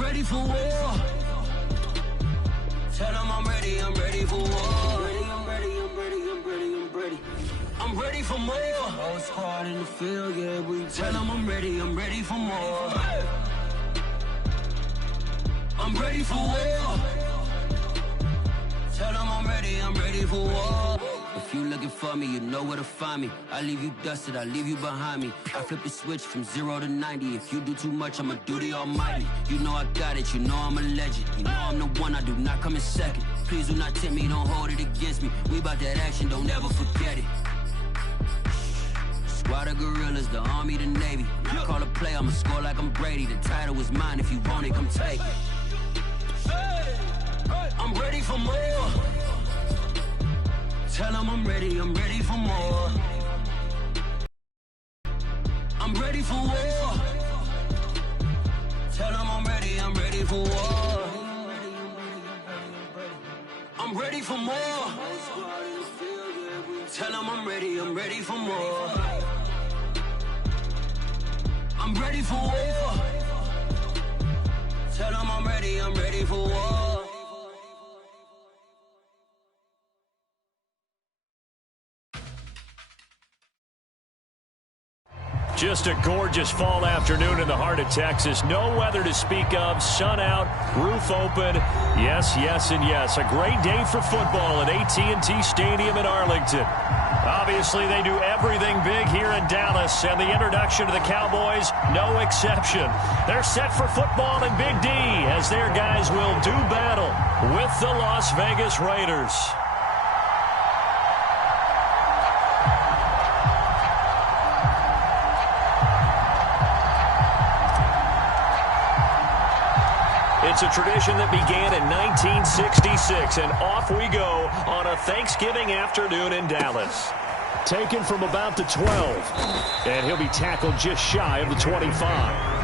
ready for war. Tell them I'm ready for war. I'm ready for more. Whole squad in the field, yeah, we tell them I'm ready for more. I'm ready for war. Tell them I'm ready for war. If you looking for me, you know where to find me. I leave you dusted, I leave you behind me. I flip the switch from 0 to 90. If you do too much, I'ma do the almighty. You know I got it, you know I'm a legend. You know I'm the one, I do not come in second. Please do not tempt me, don't hold it against me. We bout that action, don't ever forget it. Squad of gorillas, the army, the navy. When I call a play, I'ma score like I'm Brady. The title is mine, if you want it, come take it. I'm ready for more. Tell them I'm ready for more. I'm ready for war. Tell them I'm ready for war. I'm ready for more. Tell them I'm ready for more. I'm ready for war. Tell them I'm ready for war. Just a gorgeous fall afternoon in the heart of Texas. No weather to speak of. Sun out, roof open. Yes, yes, and yes. A great day for football at AT&T Stadium in Arlington. Obviously, they do everything big here in Dallas, and the introduction to the Cowboys, no exception. They're set for football in Big D as their guys will do battle with the Las Vegas Raiders. It's a tradition that began in 1966, and off we go on a Thanksgiving afternoon in Dallas. Taken from about the 12, and he'll be tackled just shy of the 25.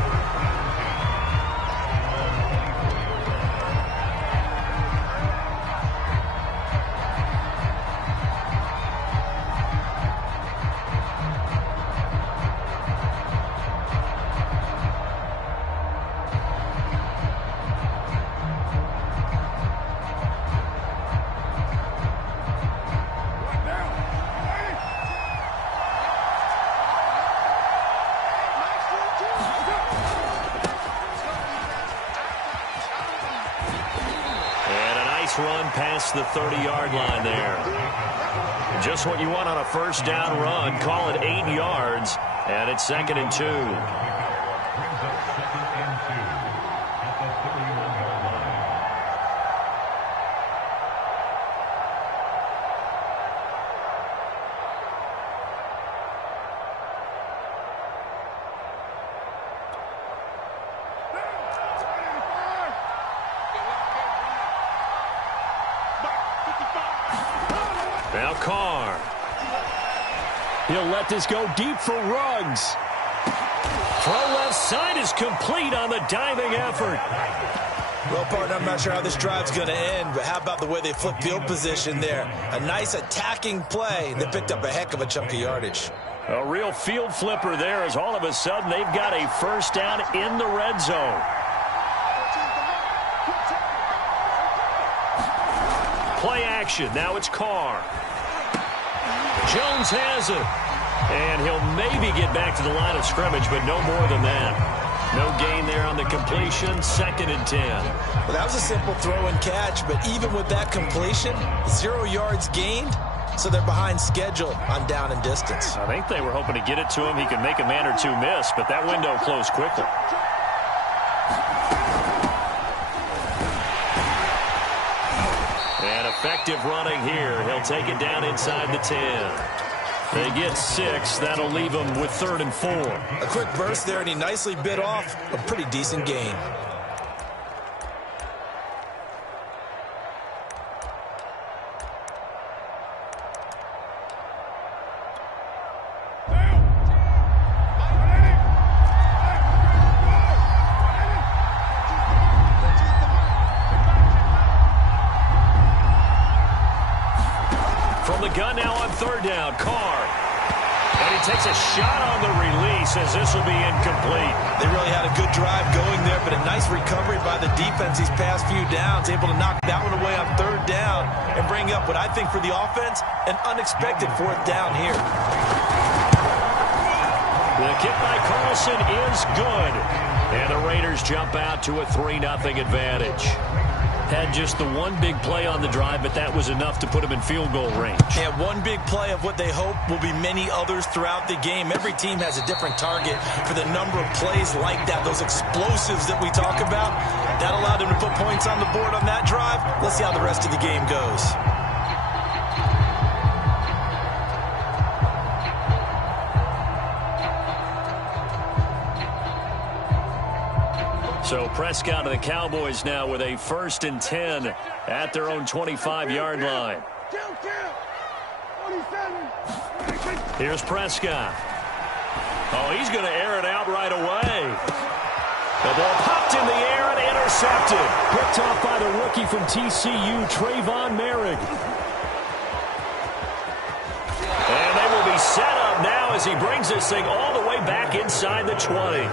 Run past the 30-yard line there. Just what you want on a first down run. Call it 8 yards, and it's 2nd and 2. Now Carr. He'll let this go deep for Ruggs. Throw left side is complete on the diving effort. Well, partner, I'm not sure how this drive's going to end, but how about the way they flip field position there? A nice attacking play. They picked up a heck of a chunk of yardage. A real field flipper there as all of a sudden they've got a first down in the red zone. Play action. Now it's Carr. Jones has it. And he'll maybe get back to the line of scrimmage, but no more than that. No gain there on the completion. 2nd and 10. Well, that was a simple throw and catch, but even with that completion, 0 yards gained, so they're behind schedule on down and distance. I think they were hoping to get it to him. He could make a man or two miss, but that window closed quickly. And effective running here. He'll take it down inside the 10. They get 6. That'll leave them with 3rd and 4. A quick burst there, and he nicely bit off a pretty decent gain. From the gun now on 3rd down, Carr. And he takes a shot on the release as this will be incomplete. They really had a good drive going there, but a nice recovery by the defense these past few downs, able to knock that one away on third down and bring up what I think for the offense, an unexpected fourth down here. The kick by Carlson is good. And the Raiders jump out to a 3-0 advantage. Had just the one big play on the drive, but that was enough to put them in field goal range. Yeah, one big play of what they hope will be many others throughout the game. Every team has a different target for the number of plays like that, those explosives that we talk about. That allowed them to put points on the board on that drive. Let's see how the rest of the game goes. So Prescott and the Cowboys now with a 1st and 10 at their own 25-yard line. Here's Prescott. Oh, he's going to air it out right away. The ball popped in the air and intercepted. Picked off by the rookie from TCU, Trayvon Merrick. And they will be set up now as he brings this thing all the way back inside the 20.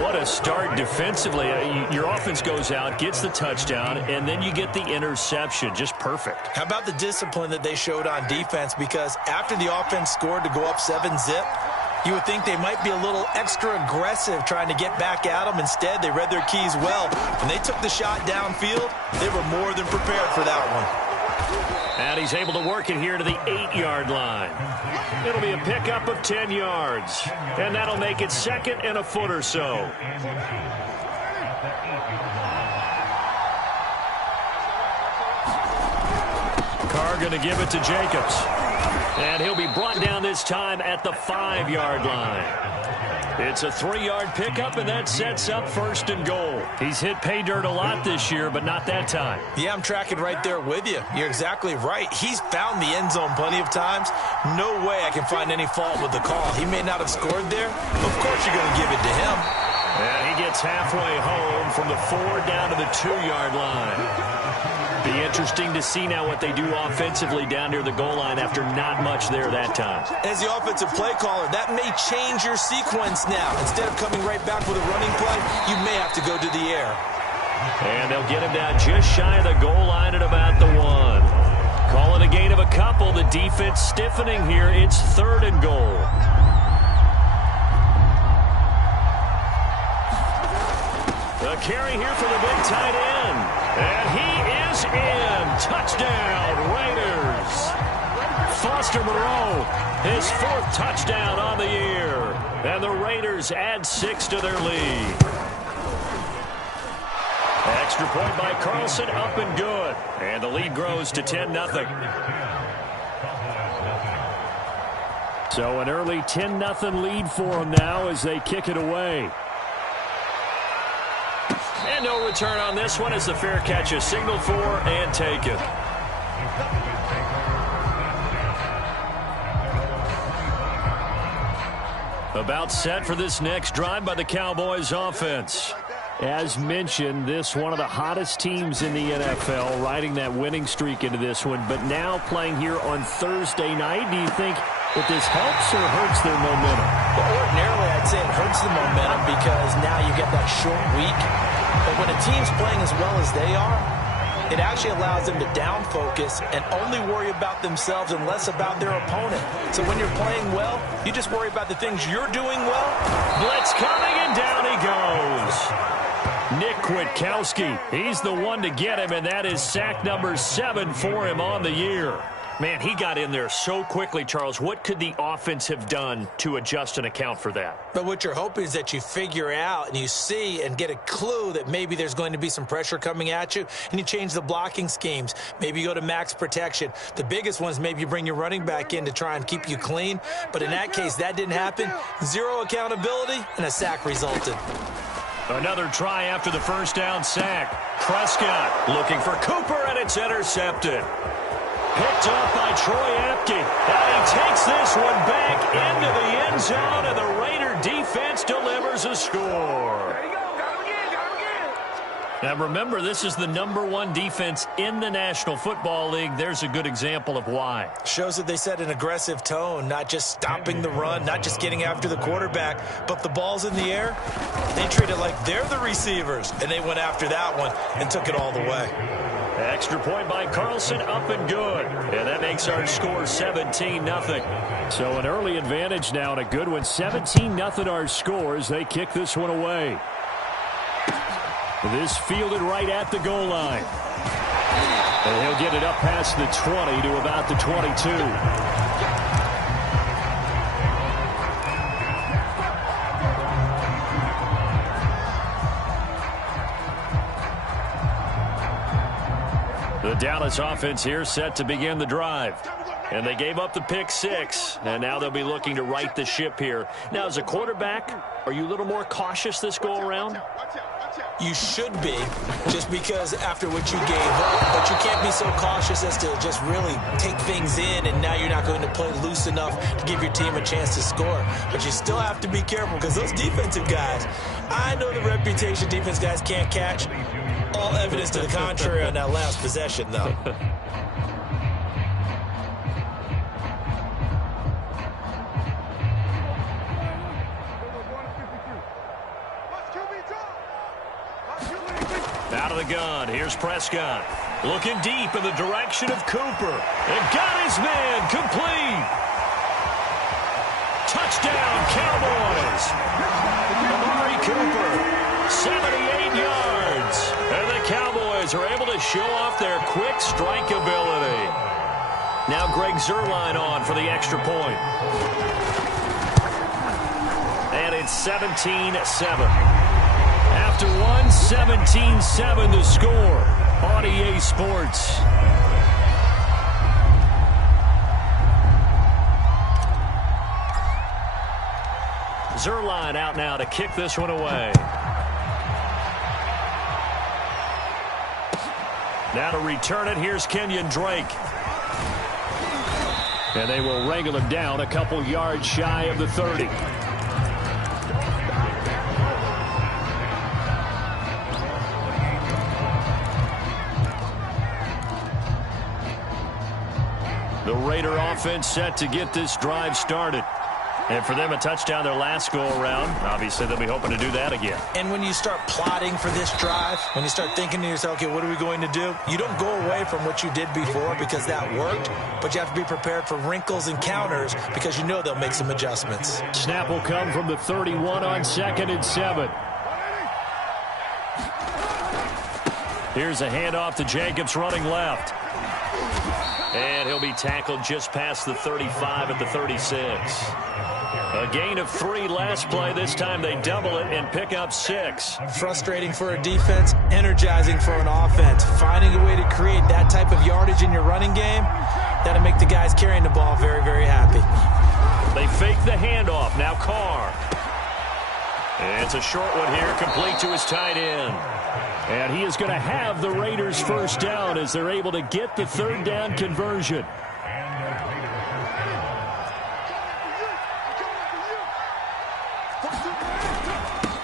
What a start defensively. Your offense goes out, gets the touchdown, and then you get the interception. Just perfect. How about the discipline that they showed on defense? Because after the offense scored to go up 7-zip, you would think they might be a little extra aggressive trying to get back at them. Instead, they read their keys well. When they took the shot downfield, they were more than prepared for that one. And he's able to work it here to the 8-yard line. It'll be a pickup of 10 yards. And that'll make it 2nd and a foot or so. Carr going to give it to Jacobs. And he'll be brought down this time at the 5-yard line. It's a 3-yard pickup, and that sets up 1st and goal. He's hit pay dirt a lot this year, but not that time. Yeah, I'm tracking right there with you. You're exactly right. He's found the end zone plenty of times. No way I can find any fault with the call. He may not have scored there. Of course you're going to give it to him. And he gets halfway home from the 4 down to the 2-yard line. Be interesting to see now what they do offensively down near the goal line after not much there that time. As the offensive play caller, that may change your sequence now. Instead of coming right back with a running play, you may have to go to the air. And they'll get him down just shy of the goal line at about the 1. Call it a gain of a couple. The defense stiffening here. It's 3rd and goal. A carry here for the big tight end. And he is in. Touchdown, Raiders. Foster Moreau, his 4th touchdown on the year. And the Raiders add 6 to their lead. Extra point by Carlson, up and good. And the lead grows to 10-0. So an early 10-0 lead for them now as they kick it away. And no return on this one as the fair catch is signaled for and taken. About set for this next drive by the Cowboys offense. As mentioned, this one of the hottest teams in the NFL, riding that winning streak into this one, but now playing here on Thursday night. Do you think that this helps or hurts their momentum? Well, ordinarily, I'd say it hurts the momentum because now you get that short week. But when a team's playing as well as they are, it actually allows them to down focus and only worry about themselves and less about their opponent. So when you're playing well, you just worry about the things you're doing well. Blitz coming, and down he goes. Nick Kwiatkowski, he's the one to get him, and that is sack number 7 for him on the year. Man, he got in there so quickly, Charles. What could the offense have done to adjust and account for that? But what you're hoping is that you figure out and you see and get a clue that maybe there's going to be some pressure coming at you, and you change the blocking schemes. Maybe you go to max protection. The biggest one is maybe you bring your running back in to try and keep you clean. But in that case, that didn't happen. 0 accountability, and a sack resulted. Another try after the first down sack. Prescott looking for Cooper, and it's intercepted. Picked up by Troy Apke. And he takes this one back into the end zone, and the Raider defense delivers a score. Now remember, this is the #1 defense in the National Football League. There's a good example of why. Shows that they set an aggressive tone, not just stopping the run, not just getting after the quarterback, but the ball's in the air. They treat it like they're the receivers, and they went after that one and took it all the way. Extra point by Carlson, up and good. And that makes our score 17-0. So an early advantage now, and a good one. 17-0 our score as they kick this one away. This fielded right at the goal line. And he'll get it up past the 20 to about the 22. The Dallas offense here set to begin the drive. And they gave up the pick 6, and now they'll be looking to right the ship here. Now, as a quarterback, are you a little more cautious this go-around? You should be, just because after what you gave up, but you can't be so cautious as to just really take things in, and now you're not going to play loose enough to give your team a chance to score. But you still have to be careful, because those defensive guys, I know the reputation defense guys can't catch. All evidence to the contrary on that last possession, though. Out of the gun, here's Prescott. Looking deep in the direction of Cooper. And got his man complete. Touchdown, Cowboys. Amari Cooper, 78 yards. And the Cowboys are able to show off their quick strike ability. Now Greg Zuerlein on for the extra point. And it's 17-7. After one, 17-7 the score on EA Sports. Zuerlein out now to kick this one away. Now to return it, here's Kenyon Drake. And they will wrangle him down a couple yards shy of the 30. The Raider offense set to get this drive started. And for them, a touchdown their last go-around. Obviously, they'll be hoping to do that again. And when you start plotting for this drive, when you start thinking to yourself, okay, what are we going to do? You don't go away from what you did before because that worked, but you have to be prepared for wrinkles and counters because you know they'll make some adjustments. Snap will come from the 31 on 2nd and 7. Here's a handoff to Jacobs running left. And he'll be tackled just past the 35 at the 36. A gain of 3 last play. This time they double it and pick up 6. Frustrating for a defense, energizing for an offense. Finding a way to create that type of yardage in your running game, that'll make the guys carrying the ball very, very happy. They fake the handoff. Now Carr. And it's a short one here, complete to his tight end. And he is going to have the Raiders first down as they're able to get the 3rd down conversion.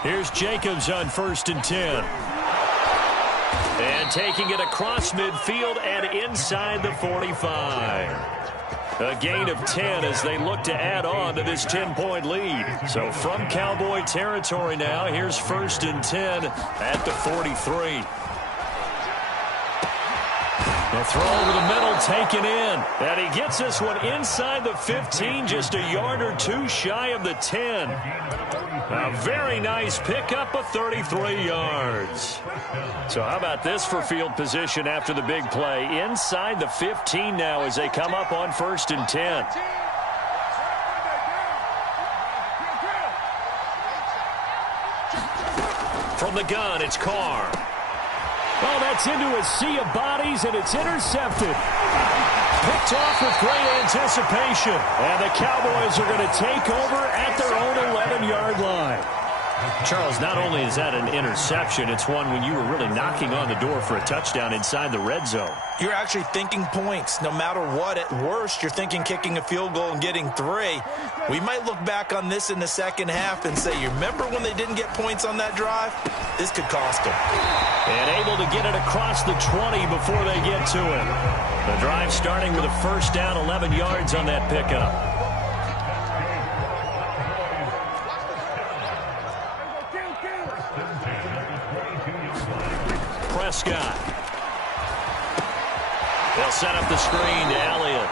Here's Jacobs on 1st and 10. And taking it across midfield and inside the 45. A gain of 10 as they look to add on to this 10-point lead. So from Cowboy territory now, here's 1st and 10 at the 43. The throw over the middle taken in. And he gets this one inside the 15, just a yard or 2 shy of the 10. A very nice pickup of 33 yards. So how about this for field position after the big play? Inside the 15 now as they come up on 1st and 10. From the gun, it's Carr. Oh, that's into a sea of bodies, and it's intercepted. Picked off with great anticipation. And the Cowboys are going to take over at their own 11-yard line. Charles, not only is that an interception, it's one when you were really knocking on the door for a touchdown inside the red zone. You're actually thinking points. No matter what, at worst, you're thinking kicking a field goal and getting 3. We might look back on this in the second half and say, you remember when they didn't get points on that drive? This could cost them. And able to get it across the 20 before they get to it. The drive starting with a first down, 11 yards on that pickup. Prescott. They'll set up the screen to Elliott.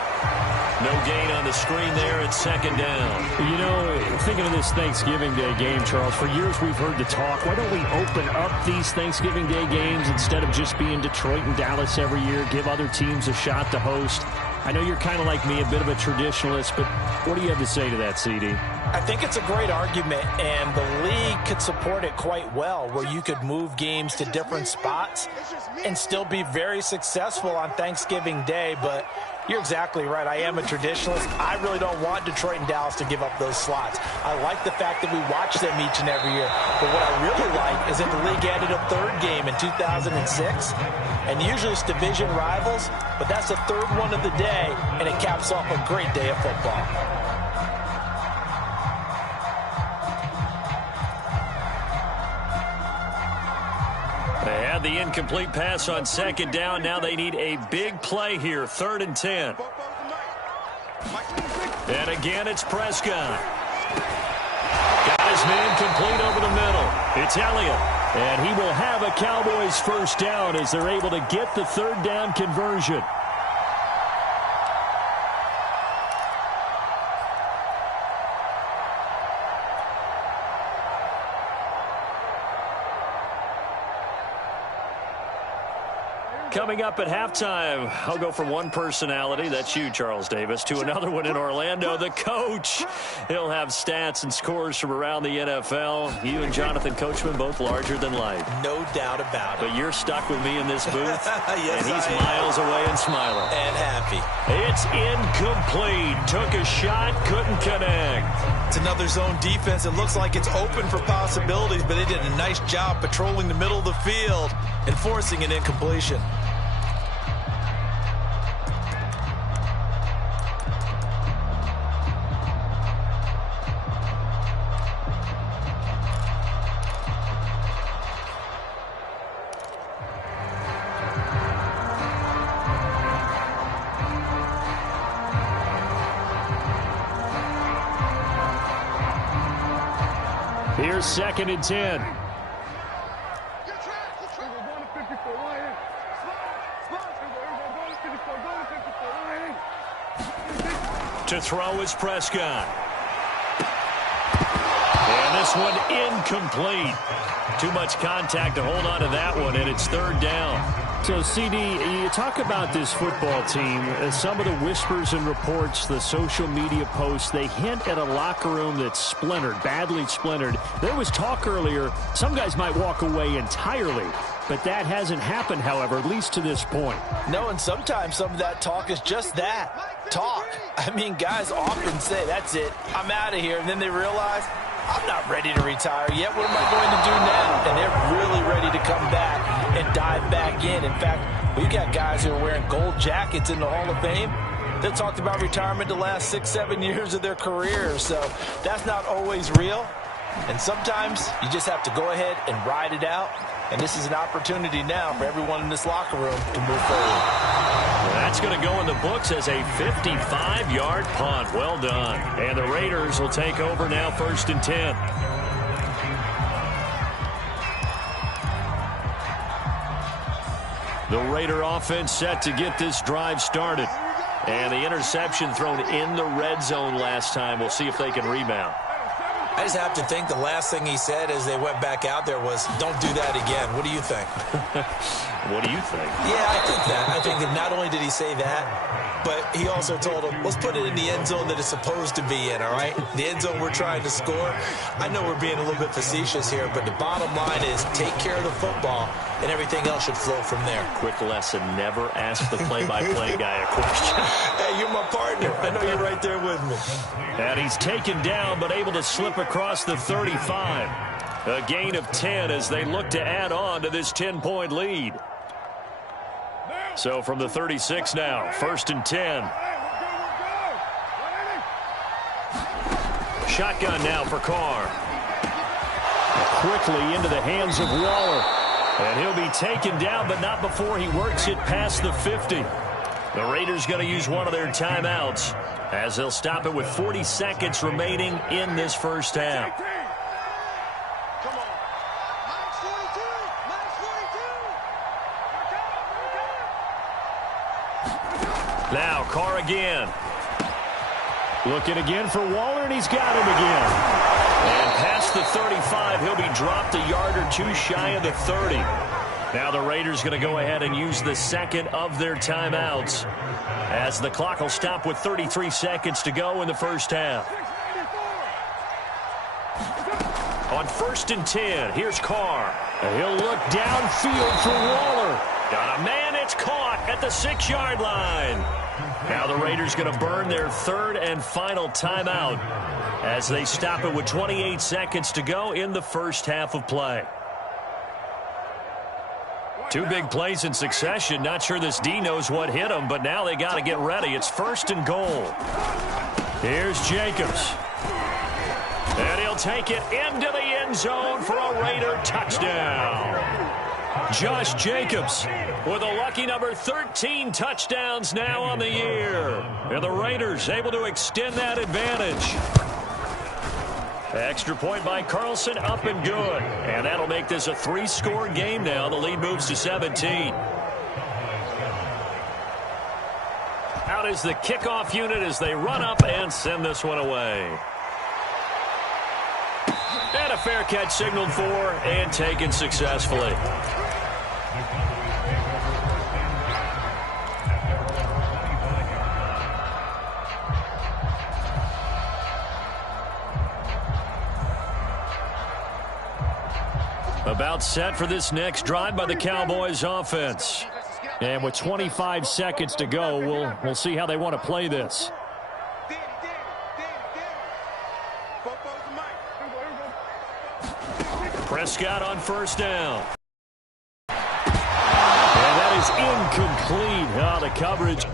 No gain on the screen there. It's second down. You know, thinking of this Thanksgiving Day game, Charles, for years we've heard the talk, why don't we open up these Thanksgiving Day games instead of just being Detroit and Dallas every year, give other teams a shot to host? I know you're kind of like me, a bit of a traditionalist, but what do you have to say to that, CD? I think it's a great argument, and the league could support it quite well, where you could move games to different spots and still be very successful on Thanksgiving Day. But you're exactly right. I am a traditionalist. I really don't want Detroit and Dallas to give up those slots. I like the fact that we watch them each and every year. But what I really like is that the league added a third game in 2006. And usually it's division rivals, but that's the third one of the day, and it caps off a great day of football. They had the incomplete pass on second down. Now they need a big play here, 3rd and 10. And again, it's Prescott. Got his man complete over the middle. It's Elliott. And he will have a Cowboys first down as they're able to get the 3rd down conversion. Coming up at halftime, I'll go from one personality, that's you, Charles Davis, to another one in Orlando, the coach. He'll have stats and scores from around the NFL. You and Jonathan Coachman, both larger than life. No doubt about it. But you're stuck with me in this booth, yes, and he's miles away and smiling. And happy. It's incomplete. Took a shot, couldn't connect. It's another zone defense. It looks like it's open for possibilities, but they did a nice job patrolling the middle of the field and forcing an incompletion. Here's 2nd and 10. To throw is Prescott. And this one incomplete. Too much contact to hold on to that one, and it's 3rd down. So, CD, you talk about this football team. Some of the whispers and reports, the social media posts, they hint at a locker room that's splintered, badly splintered. There was talk earlier, some guys might walk away entirely. But that hasn't happened, however, at least to this point. No, and sometimes some of that talk is just that, talk. I mean, guys often say, that's it, I'm out of here. And then they realize, I'm not ready to retire yet. What am I going to do now? And they're really ready to come back and dive back in. In fact, we've got guys who are wearing gold jackets in the Hall of Fame. They talked about retirement the last 6-7 years of their career. So that's not always real. And sometimes you just have to go ahead and ride it out. And this is an opportunity now for everyone in this locker room to move forward. Well, that's going to go in the books as a 55-yard punt. Well done. And the Raiders will take over now, 1st and 10. The Raider offense set to get this drive started. And the interception thrown in the red zone last time. We'll see if they can rebound. I just have to think the last thing he said as they went back out there was, don't do that again. What do you think? What do you think? Yeah, I think that. I think that not only did he say that, but he also told him, let's put it in the end zone that it's supposed to be in, all right? The end zone we're trying to score. I know we're being a little bit facetious here, but the bottom line is take care of the football, and everything else should flow from there. Quick lesson, never ask the play-by-play guy a question. Hey, you're my partner. I know you're right there with me. And he's taken down, but able to slip across the 35. A gain of 10 as they look to add on to this 10-point lead. So from the 36 now, 1st and 10. Shotgun now for Carr. Quickly into the hands of Waller. And he'll be taken down, but not before he works it past the 50. The Raiders going to use one of their timeouts as they'll stop it with 40 seconds remaining in this first half. Now Carr again. Looking again for Waller, and he's got him again. And past the 35, he'll be dropped a yard or two shy of the 30. Now the Raiders going to go ahead and use the second of their timeouts as the clock will stop with 33 seconds to go in the first half. On 1st and 10, here's Carr. He'll look downfield for Waller. Got a man, it's caught at the 6-yard line. Now the Raiders going to burn their 3rd and final timeout as they stop it with 28 seconds to go in the first half of play. 2 big plays in succession. Not sure this D knows what hit him, but now they got to get ready. It's 1st and goal. Here's Jacobs. And he'll take it into the end zone for a Raider touchdown. Josh Jacobs with a lucky number 13 touchdowns now on the year. And the Raiders able to extend that advantage. Extra point by Carlson, up and good. And that'll make this a 3-score game now. The lead moves to 17. Out is the kickoff unit as they run up and send this one away. And a fair catch signaled for and taken successfully. About set for this next drive by the Cowboys offense. And with 25 seconds to go, we'll see how they want to play this. Prescott on 1st down. And that is incomplete. Oh, the coverage.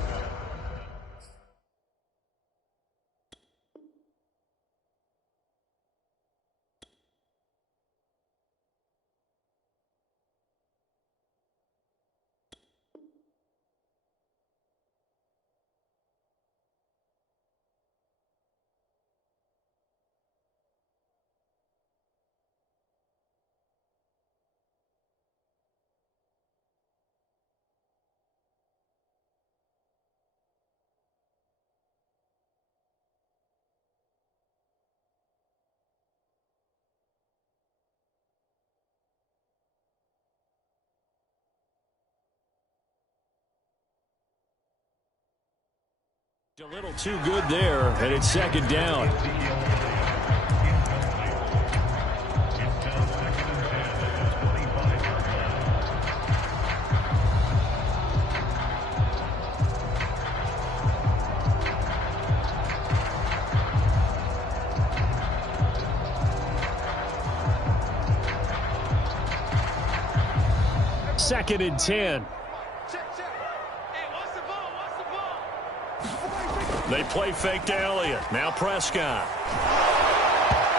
A little too good there, and it's 2nd down. Second and 10. They play fake to Elliott. Now Prescott.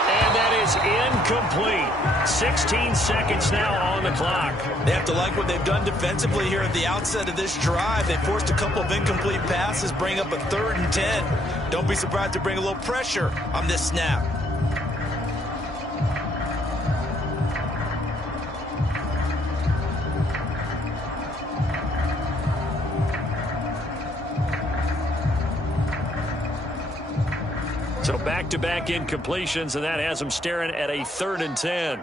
And that is incomplete. 16 seconds now on the clock. They have to like what they've done defensively here at the outset of this drive. They forced a couple of incomplete passes, bring up a 3rd and 10. Don't be surprised to bring a little pressure on this snap. So back-to-back incompletions, and that has them staring at a 3rd and 10.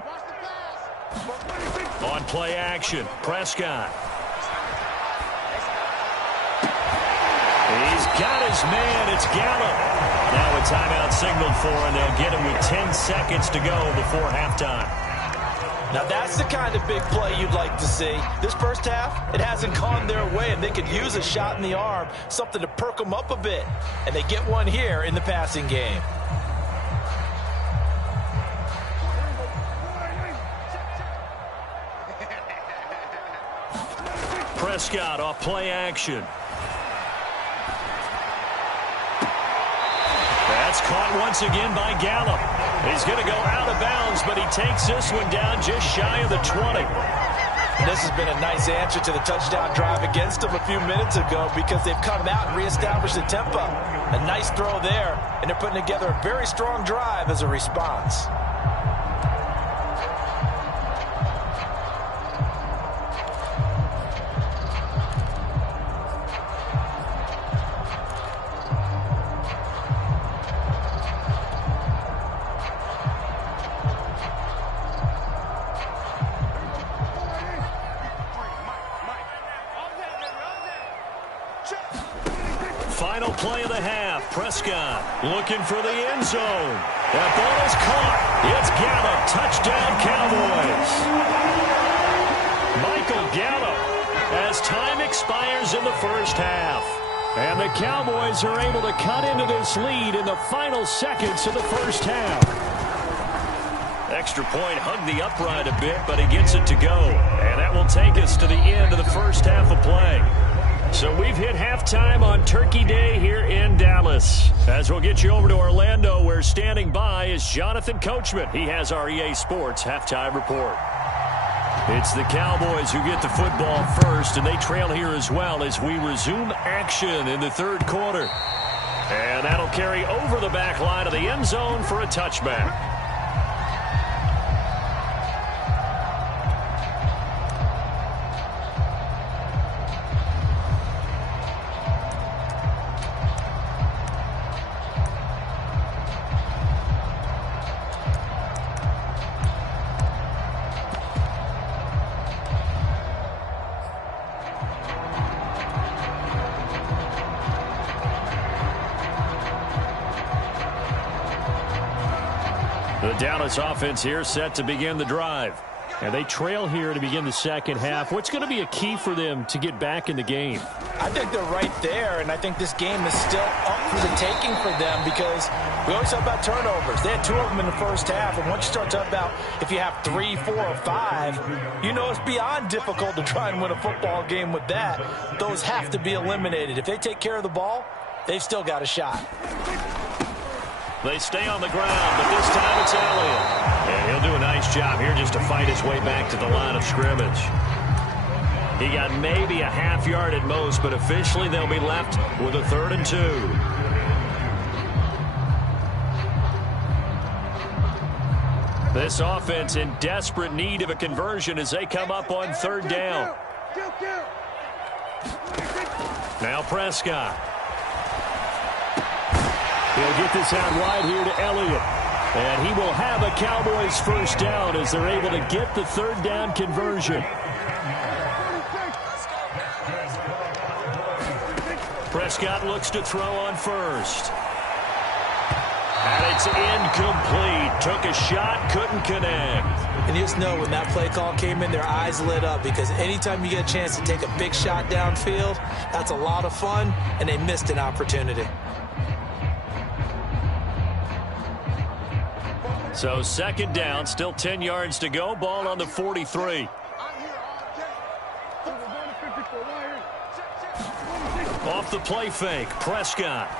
On play action, Prescott. He's got his man. It's Gallup. Now a timeout signaled for, and they'll get him with 10 seconds to go before halftime. Now that's the kind of big play you'd like to see. This first half, it hasn't gone their way, and they could use a shot in the arm, something to perk them up a bit. And they get one here in the passing game. Prescott off play action. That's caught once again by Gallup. He's going to go out of bounds, but he takes this one down just shy of the 20. And this has been a nice answer to the touchdown drive against them a few minutes ago because they've come out and reestablished the tempo. A nice throw there, and they're putting together a very strong drive as a response. Final play of the half. Prescott looking for the end zone. That ball is caught. It's Gallup. Touchdown, Cowboys. Michael Gallup as time expires in the first half. And the Cowboys are able to cut into this lead in the final seconds of the first half. Extra point hugged the upright a bit, but he gets it to go. And that will take us to the end of the first half of play. So we've hit halftime on Turkey Day here in Dallas. As we'll get you over to Orlando, where standing by is Jonathan Coachman. He has our EA Sports halftime report. It's the Cowboys who get the football first, and they trail here as well as we resume action in the third quarter. And that'll carry over the back line of the end zone for a touchback. The Dallas offense here set to begin the drive. And they trail here to begin the second half. What's going to be a key for them to get back in the game? I think they're right there, and I think this game is still up for the taking for them because we always talk about turnovers. They had 2 of them in the first half, and once you start talking about if you have 3, 4, or 5, you know it's beyond difficult to try and win a football game with that. Those have to be eliminated. If they take care of the ball, they've still got a shot. They stay on the ground, but this time it's Elliott. And he'll do a nice job here just to fight his way back to the line of scrimmage. He got maybe a half yard at most, but officially they'll be left with a 3rd and 2. This offense in desperate need of a conversion as they come up on 3rd down. Now Prescott. He'll get this out wide here to Elliott. And he will have a Cowboys first down as they're able to get the 3rd down conversion. Prescott looks to throw on first. And it's incomplete. Took a shot, couldn't connect. And you just know when that play call came in, their eyes lit up because anytime you get a chance to take a big shot downfield, that's a lot of fun, and they missed an opportunity. So 2nd down, still 10 yards to go. Ball on the 43. Off the play fake, Prescott.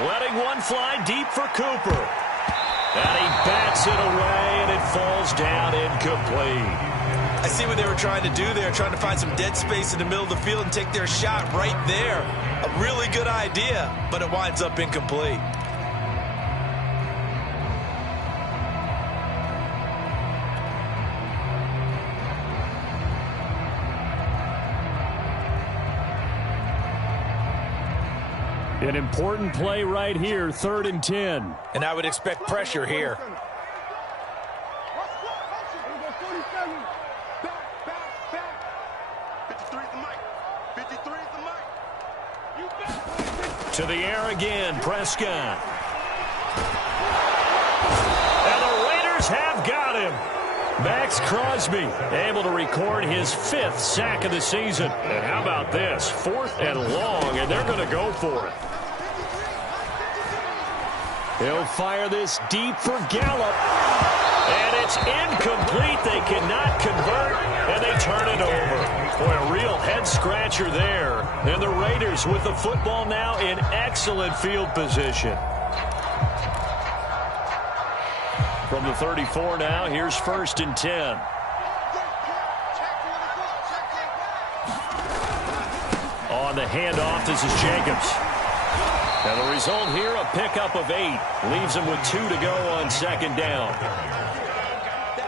Letting one fly deep for Cooper. And he bats it away, and it falls down incomplete. I see what they were trying to do there, trying to find some dead space in the middle of the field and take their shot right there. A really good idea, but it winds up incomplete. An important play right here, 3rd and 10. And I would expect pressure here. To the air again, Prescott. And the Raiders have got him. Max Crosby able to record his 5th sack of the season. And how about this? 4th and long, and they're going to go for it. He'll fire this deep for Gallup. And it's incomplete. They cannot convert, and they turn it over. Boy, a real head-scratcher there. And the Raiders with the football now in excellent field position. From the 34 now, here's 1st and 10. On the handoff, this is Jacobs. And the result here, a pickup of 8. Leaves him with 2 to go on 2nd down.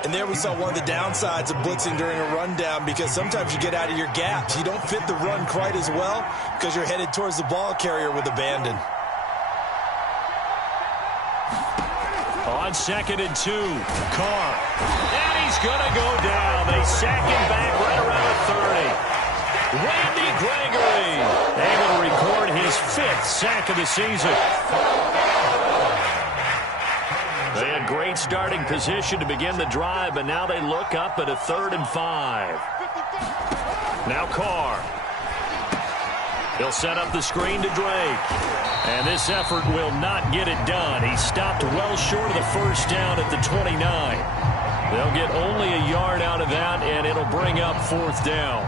And there we saw one of the downsides of blitzing during a rundown, because sometimes you get out of your gaps. You don't fit the run quite as well because you're headed towards the ball carrier with abandon. On 2nd and 2, Carr. And he's going to go down. They sack him back right around the 30. Randy Gregory able to record his 5th sack of the season. They had great starting position to begin the drive, but now they look up at a 3rd and 5. Now Carr. He'll set up the screen to Drake. And this effort will not get it done. He stopped well short of the 1st down at the 29. They'll get only a yard out of that, and it'll bring up 4th down.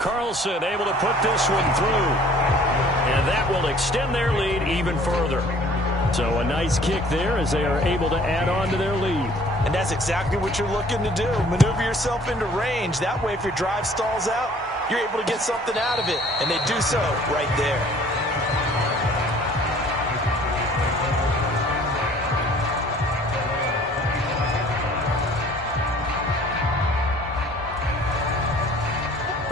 Carlson able to put this one through. And that will extend their lead even further. So a nice kick there as they are able to add on to their lead. And that's exactly what you're looking to do. Maneuver yourself into range. That way, if your drive stalls out, you're able to get something out of it. And they do so right there.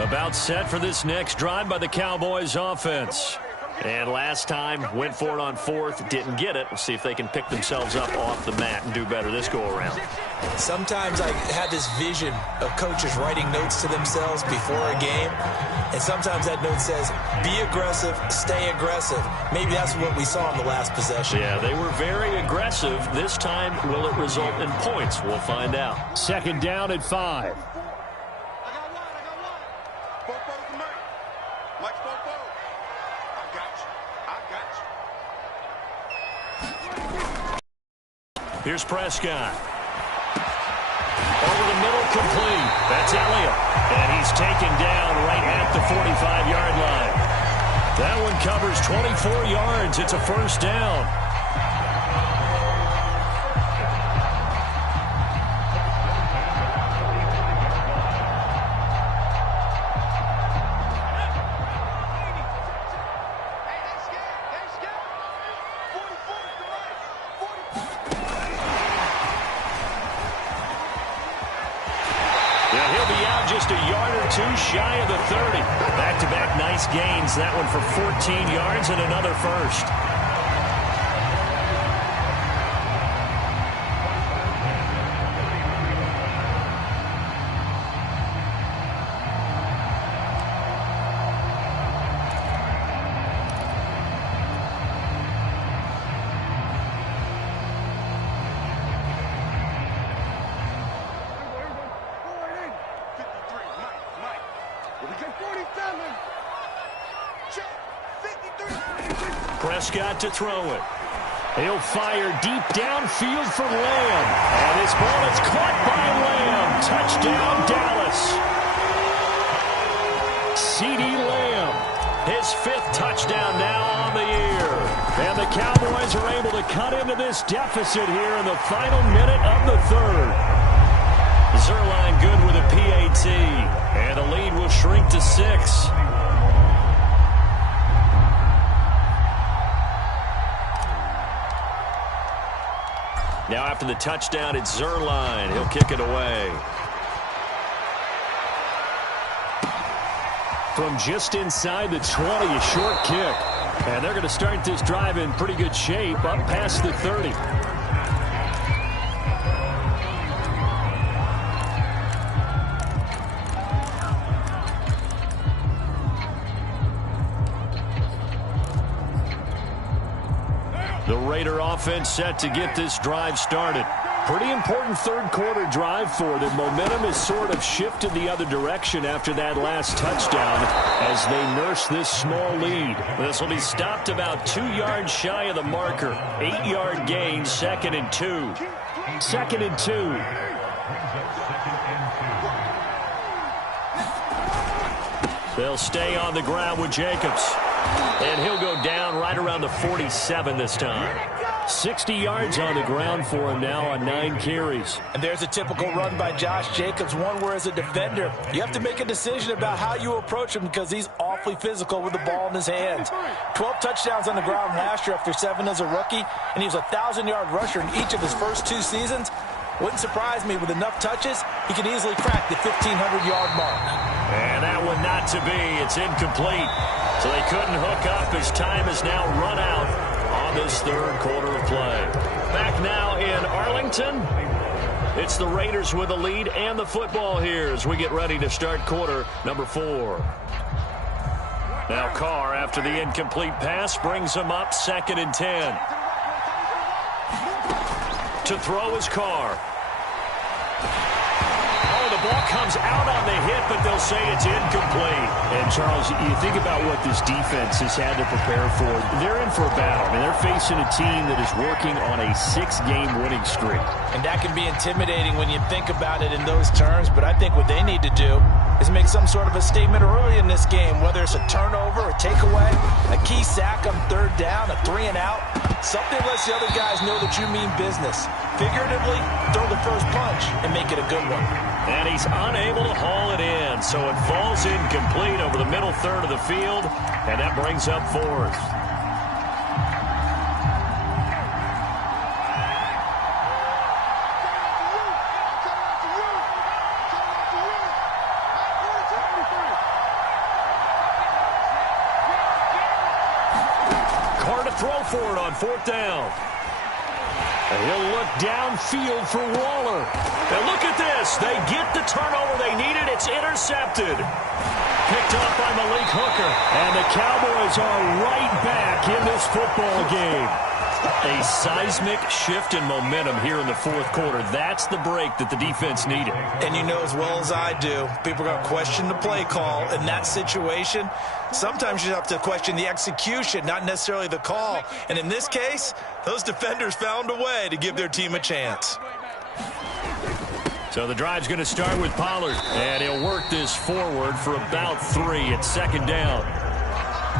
About set for this next drive by the Cowboys offense. And last time, went for it on 4th, didn't get it. We'll see if they can pick themselves up off the mat and do better this go-around. Sometimes I have this vision of coaches writing notes to themselves before a game. And sometimes that note says, be aggressive, stay aggressive. Maybe that's what we saw in the last possession. Yeah, they were very aggressive. This time, will it result in points? We'll find out. 2nd down at 5. Here's Prescott. Over the middle, complete. That's Elliott. And he's taken down right at the 45-yard line. That one covers 24 yards. It's a 1st down. Shy of the 30. Back-to-back nice gains. That one for 14 yards and another 1st. Prescott to throw it. He'll fire deep downfield for Lamb. And this ball is caught by Lamb. Touchdown, Dallas. CeeDee Lamb, his 5th touchdown now on the year. And the Cowboys are able to cut into this deficit here in the final minute of the 3rd. Zuerlein good with a PAT. And the lead will shrink to 6. Now after the touchdown, it's Zuerlein. He'll kick it away. From just inside the 20, a short kick. And they're going to start this drive in pretty good shape, up past the 30. The Raider offense set to get this drive started. Pretty important third-quarter drive for them. Momentum has sort of shifted the other direction after that last touchdown as they nurse this small lead. This will be stopped about 2 yards shy of the marker. 8-yard gain, 2nd and 2. 2nd and 2. They'll stay on the ground with Jacobs. And he'll go down right around the 47 this time. 60 yards on the ground for him now on 9 carries. And there's a typical run by Josh Jacobs, one where as a defender, you have to make a decision about how you approach him because he's awfully physical with the ball in his hands. 12 touchdowns on the ground last year after 7 as a rookie, and he was a 1,000-yard rusher in each of his first 2 seasons. Wouldn't surprise me with enough touches, he could easily crack the 1,500-yard mark. And that one not to be. It's incomplete. So they couldn't hook up as time has now run out on this third quarter of play. Back now in Arlington. It's the Raiders with the lead and the football here as we get ready to start quarter number 4. Now Carr, after the incomplete pass, brings him up 2nd and 10. To throw is Carr. The ball comes out on the hit, but they'll say it's incomplete. And, Charles, you think about what this defense has had to prepare for. They're in for a battle. I mean, they're facing a team that is working on a 6-game winning streak. And that can be intimidating when you think about it in those terms, but I think what they need to do is make some sort of a statement early in this game, whether it's a turnover, a takeaway, a key sack on 3rd down, a 3-and-out. Something lets the other guys know that you mean business. Figuratively, throw the first punch and make it a good one. And he's unable to haul it in, so it falls incomplete over the middle third of the field, and that brings up 4th. Carr to throw for it on 4th down. And he'll look downfield for Waller. And look at this. They get the turnover they needed. It's intercepted. Picked up by Malik Hooker. And the Cowboys are right back in this football game. A seismic shift in momentum here in the 4th quarter. That's the break that the defense needed. And you know as well as I do, people are going to question the play call in that situation. Sometimes you have to question the execution, not necessarily the call. And in this case, those defenders found a way to give their team a chance. So the drive's going to start with Pollard. And he'll work this forward for about 3 at 2nd down.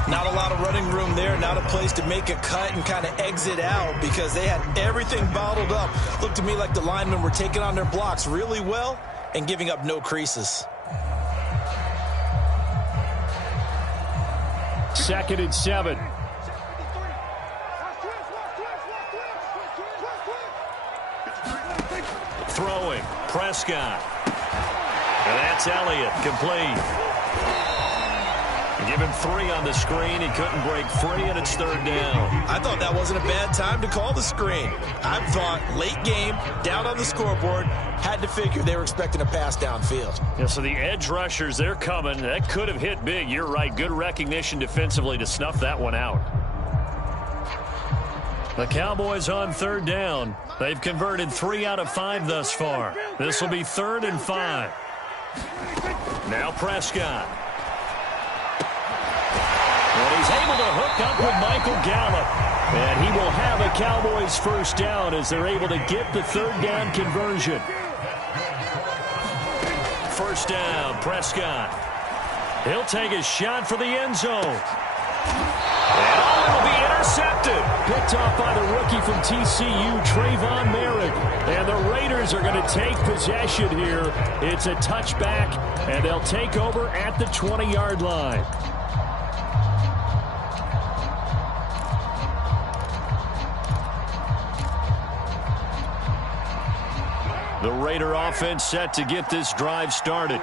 Not a lot of running room there, not a place to make a cut and kind of exit out because they had everything bottled up. Looked to me like the linemen were taking on their blocks really well and giving up no creases. 2nd and 7. Throwing, Prescott. And that's Elliott, complete. Give him 3 on the screen. He couldn't break free, and it's 3rd down. I thought that wasn't a bad time to call the screen. I thought late game, down on the scoreboard, had to figure they were expecting a pass downfield. Yeah, so the edge rushers, they're coming. That could have hit big. You're right. Good recognition defensively to snuff that one out. The Cowboys on 3rd down. They've converted 3 out of 5 thus far. This will be 3rd and 5. Now Prescott. And he's able to hook up with Michael Gallup. And he will have a Cowboys 1st down as they're able to get the 3rd down conversion. 1st down, Prescott. He'll take a shot for the end zone. And it'll be intercepted. Picked off by the rookie from TCU, Trayvon Merrick. And the Raiders are going to take possession here. It's a touchback, and they'll take over at the 20-yard line. The Raider offense set to get this drive started.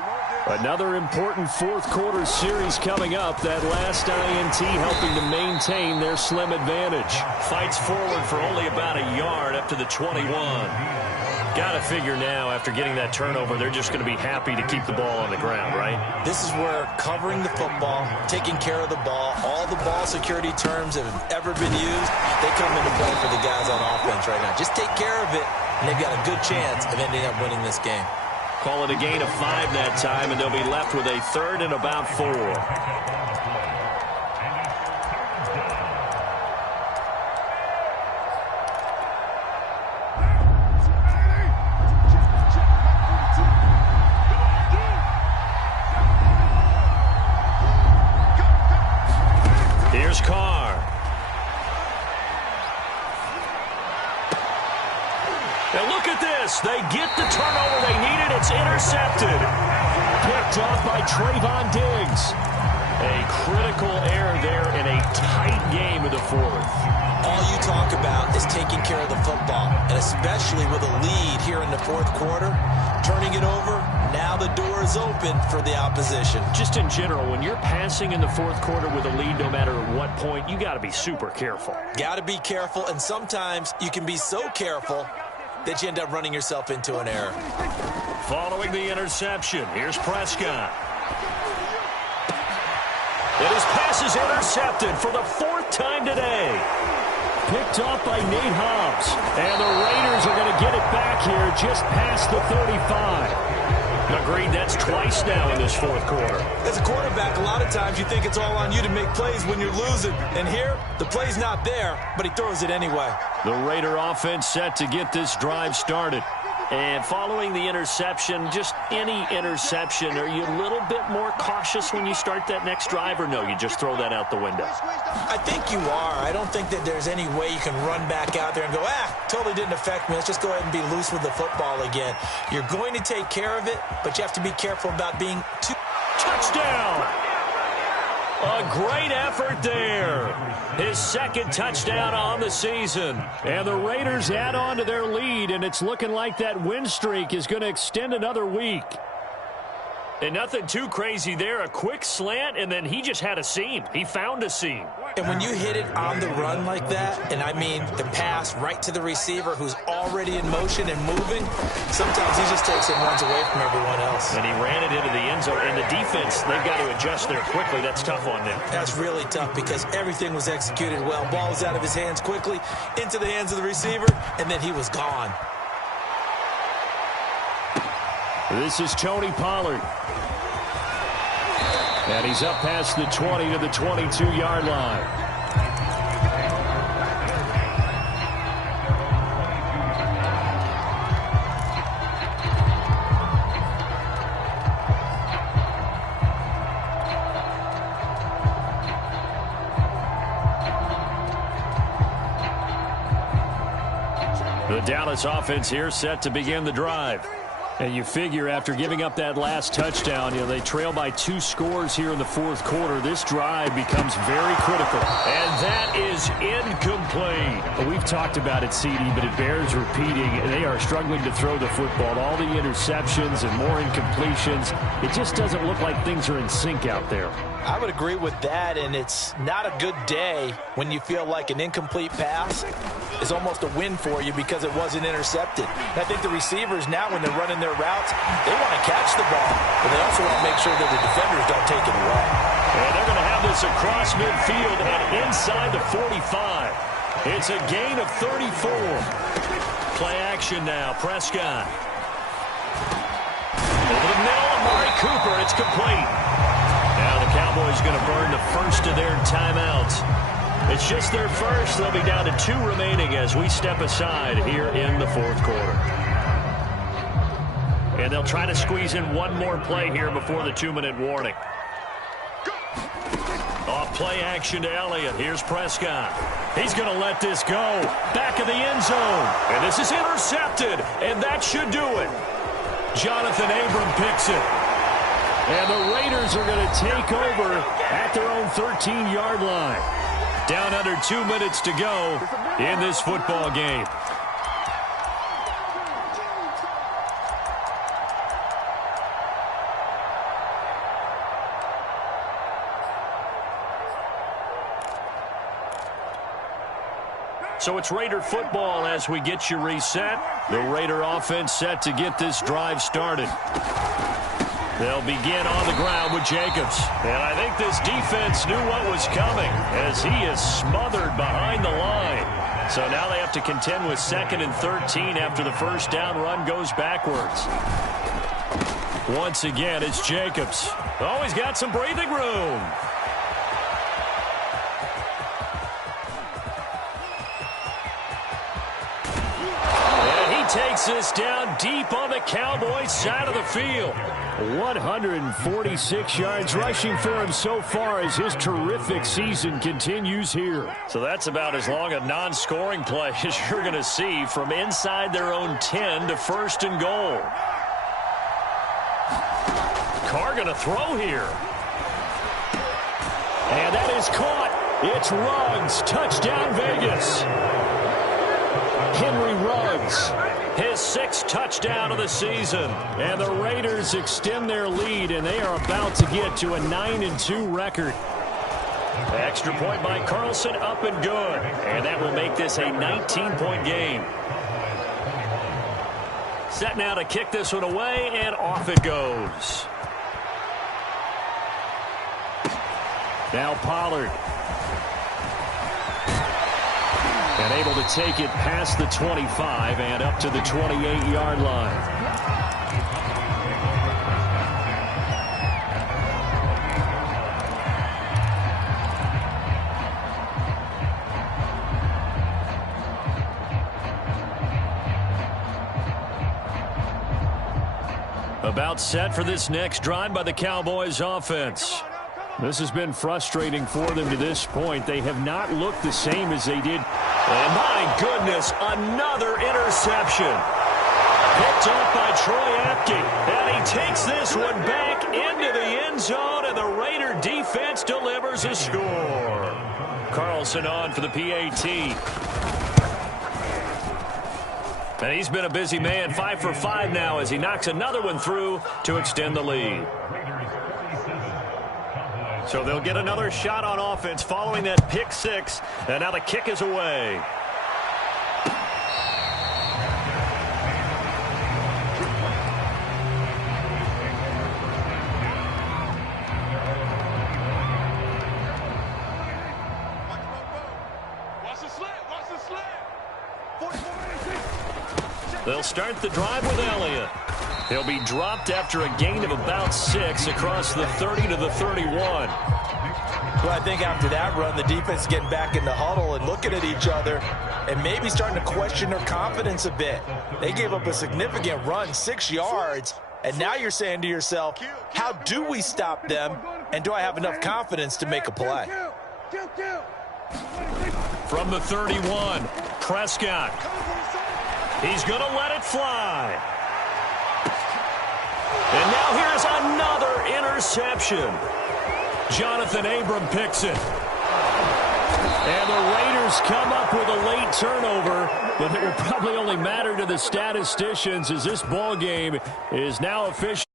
Another important 4th quarter series coming up. That last INT helping to maintain their slim advantage. Fights forward for only about a yard up to the 21. Got to figure now, after getting that turnover, they're just going to be happy to keep the ball on the ground, right? This is where covering the football, taking care of the ball, all the ball security terms that have ever been used, they come into play for the guys on offense right now. Just take care of it, and they've got a good chance of ending up winning this game. Call it a gain of 5 that time, and they'll be left with a 3rd and about 4. Here's Carr. And look at this. They get the turnover they needed. It's intercepted. Picked off by Trayvon Diggs. A critical error there in a tight game of the 4th. All you talk about is taking care of the football, and especially with a lead here in the 4th quarter, turning it over, now the door is open for the opposition. Just in general, when you're passing in the 4th quarter with a lead, no matter at what point, you got to be super careful. Got to be careful, and sometimes you can be so careful that you end up running yourself into an error. Following the interception, here's Prescott. And his pass is intercepted for the 4th time today. Picked off by Nate Hobbs. And the Raiders are going to get it back here just past the 35. Agreed, that's twice now in this 4th quarter. As a quarterback, a lot of times you think it's all on you to make plays when you're losing. And here, the play's not there, but he throws it anyway. The Raider offense set to get this drive started. And following the interception, just any interception, are you a little bit more cautious when you start that next drive, or no, you just throw that out the window? I think you are. I don't think that there's any way you can run back out there and go, totally didn't affect me. Let's just go ahead and be loose with the football again. You're going to take care of it, but you have to be careful about being too... Touchdown! A great effort there. His 2nd touchdown on the season. And the Raiders add on to their lead, and it's looking like that win streak is going to extend another week. And nothing too crazy there. A quick slant, and then he just had a seam. He found a seam. And when you hit it on the run like that, and I mean the pass right to the receiver who's already in motion and moving, sometimes he just takes it and runs away from everyone else. And he ran it into the end zone. And the defense, they've got to adjust there quickly. That's tough on them. That's really tough because everything was executed well. Ball was out of his hands quickly, into the hands of the receiver, and then he was gone. This is Tony Pollard. And he's up past the 20 to the 22-yard line. The Dallas offense here set to begin the drive. And you figure after giving up that last touchdown, they trail by 2 scores here in the 4th quarter. This drive becomes very critical. And that is incomplete. We've talked about it, CD, but it bears repeating. They are struggling to throw the football. All the interceptions and more incompletions. It just doesn't look like things are in sync out there. I would agree with that, and it's not a good day when you feel like an incomplete pass is almost a win for you because it wasn't intercepted. And I think the receivers now, when they're running their routes, they want to catch the ball, but they also want to make sure that the defenders don't take it away. And they're going to have this across midfield and inside the 45. It's a gain of 34. Play action now, Prescott. Over the middle, Amari Cooper, it's complete. Now the Cowboys going to burn the first of their timeouts. It's just their first. They'll be down to 2 remaining as we step aside here in the 4th quarter. And they'll try to squeeze in one more play here before the 2-minute warning. Off play action to Elliott. Here's Prescott. He's going to let this go. Back of the end zone. And this is intercepted. And that should do it. Jonathan Abram picks it. And the Raiders are going to take over at their own 13-yard line. Down under 2 minutes to go in this football game. So it's Raider football as we get you reset. The Raider offense set to get this drive started. They'll begin on the ground with Jacobs. And I think this defense knew what was coming as he is smothered behind the line. So now they have to contend with 2nd and 13 after the first down run goes backwards. Once again, it's Jacobs. Oh, he's got some breathing room. And he takes this down deep on the Cowboys side of the field. 146 yards rushing for him so far as his terrific season continues here. So that's about as long a non-scoring play as you're going to see from inside their own 10 to 1st and goal. Carr going to throw here. And that is caught. It's Ruggs. Touchdown Vegas. Henry Ruggs. His 6th touchdown of the season. And the Raiders extend their lead, and they are about to get to a 9-2 record. Extra point by Carlson, up and good. And that will make this a 19-point game. Set now to kick this one away, and off it goes. Now Pollard. And able to take it past the 25 and up to the 28-yard line. About set for this next drive by the Cowboys offense. This has been frustrating for them to this point. They have not looked the same as they did. And my goodness, another interception. Picked off by Troy Apke. And he takes this one back into the end zone, and the Raider defense delivers a score. Carlson on for the PAT. And he's been a busy man, 5 for 5 now as he knocks another one through to extend the lead. So they'll get another shot on offense following that pick 6. And now the kick is away. They'll start the drive with Elliott. He'll be dropped after a gain of about 6 across the 30 to the 31. Well, I think after that run, the defense is getting back in the huddle and looking at each other and maybe starting to question their confidence a bit. They gave up a significant run, 6 yards, and now you're saying to yourself, how do we stop them, and do I have enough confidence to make a play? From the 31, Prescott. He's going to let it fly. And now here's another interception. Jonathan Abram picks it. And the Raiders come up with a late turnover, but it will probably only matter to the statisticians as this ball game is now official.